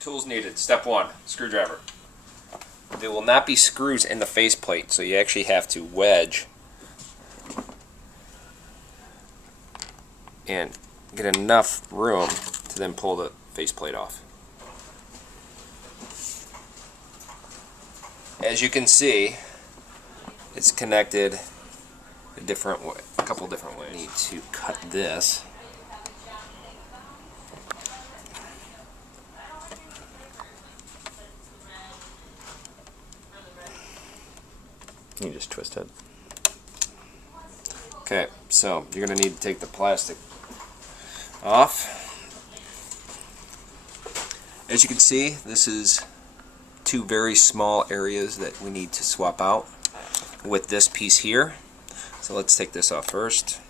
Tools needed. Step 1, screwdriver. There will not be screws in the faceplate, so you actually have to wedge and get enough room to then pull the faceplate off. As you can see, it's connected a couple different ways. I need to cut this. You just twist it. Okay, so you're going to need to take the plastic off. As you can see, this is 2 very small areas that we need to swap out with this piece here. So let's take this off first.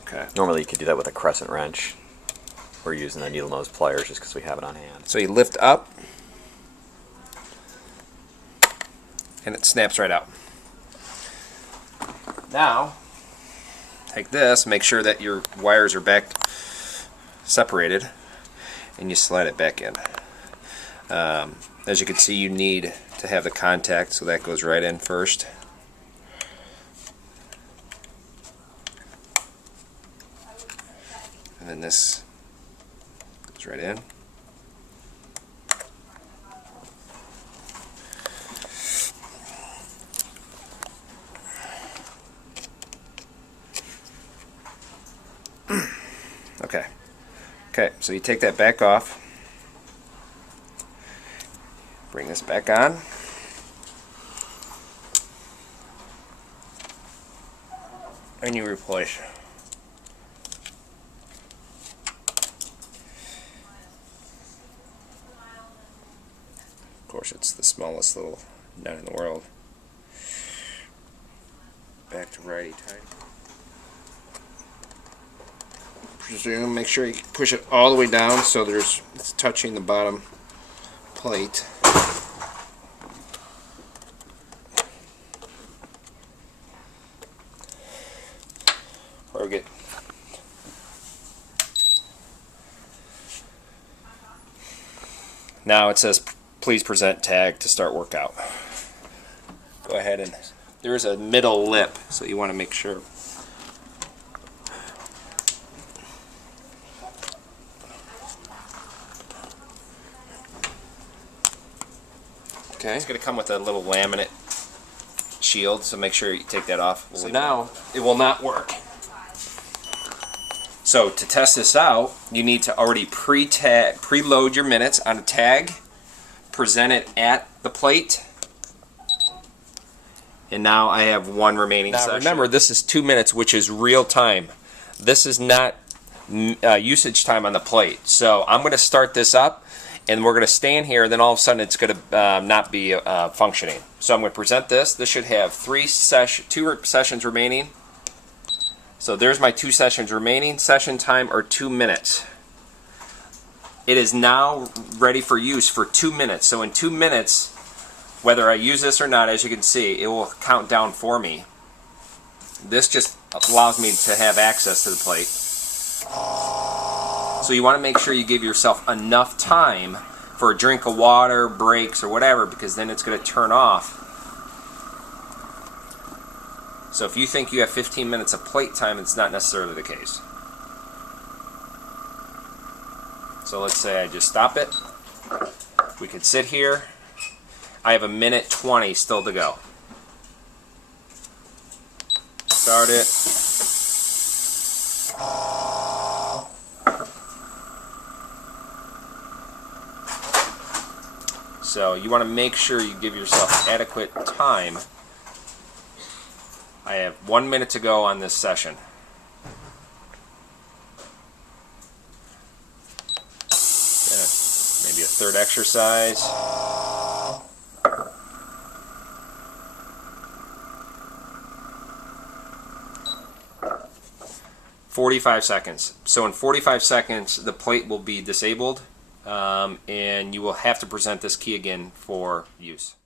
Okay. Normally you could do that with a crescent wrench. We're using the needle nose pliers just because we have it on hand. So you lift up and it snaps right out. Now take this, make sure that your wires are back separated, and you slide it back in. As you can see, you need to have the contact, so that goes right in first. And then this goes right in. Okay, so you take that back off, bring this back on, and you replace. Of course, it's the smallest little nut in the world. Back to righty tight. Presume, make sure you push it all the way down so it's touching the bottom plate. Or get now it says please present tag to start workout. Go ahead, and there's a middle lip, so you want to make sure. Okay. It's going to come with a little laminate shield, so make sure you take that off. So now it will not work. So to test this out, you need to already preload your minutes on a tag, present it at the plate, and now I have 1 remaining session. Remember, this is 2 minutes, which is real time. This is not usage time on the plate. So I'm going to start this up, and we're going to stand here, then all of a sudden it's going to not be functioning. So I'm going to present this. This should have 2 sessions remaining. So there's my 2 sessions remaining. Session time are 2 minutes. It is now ready for use for 2 minutes. So in 2 minutes, whether I use this or not, as you can see, it will count down for me. This just allows me to have access to the plate. So you want to make sure you give yourself enough time for a drink of water, breaks, or whatever, because then it's going to turn off. So if you think you have 15 minutes of plate time, it's not necessarily the case. So let's say I just stop it. We could sit here. I have 1:20 still to go. Start it. So you want to make sure you give yourself adequate time. I have 1 minute to go on this session. Yeah, maybe a third exercise. "45 seconds. So in 45 seconds, the plate will be disabled, and you will have to present this key again for use.